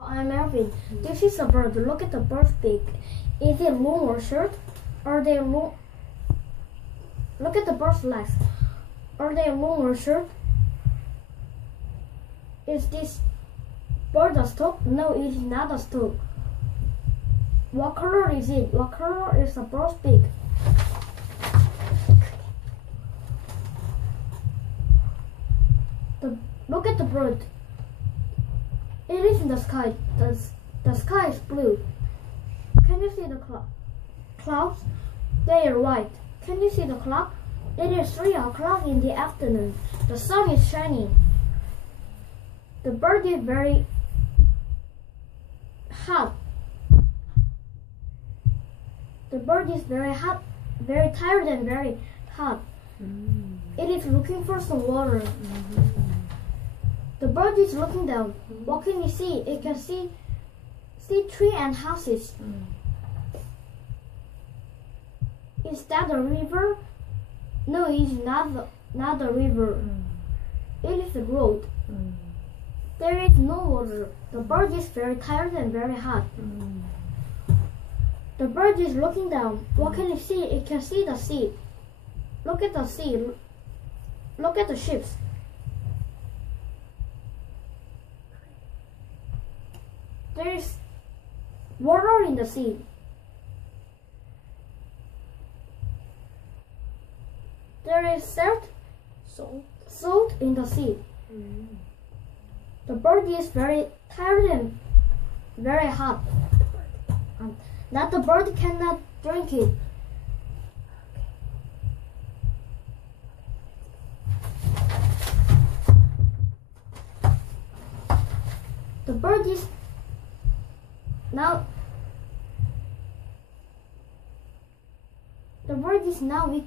I'm Alvin. This is a bird. Look at the bird's beak. Is it long or short? Are they long? Look at the bird's legs. Are they long or short? Is this bird a stork? No, it is not a stork. What color is it? What color is the bird's beak? Look at the bird. It is in the sky. The sky is blue. Can you see the clouds? They are white. Can you see the clock? It is 3 o'clock in the afternoon. The sun is shining. The bird is very hot. The bird is very hot, very tired and very hot. It is looking for some water. The bird is looking down. What can it see? It can see trees and houses. Is that a river? No, it is not a river. It is a road. There is no water. The bird is very tired and very hot. The bird is looking down. What can it see? It can see the sea. Look at the sea. Look at the ships. There is water in the sea. There is salt in the sea. The bird is very tired and very hot. That the bird cannot drink it. The bird is now weak.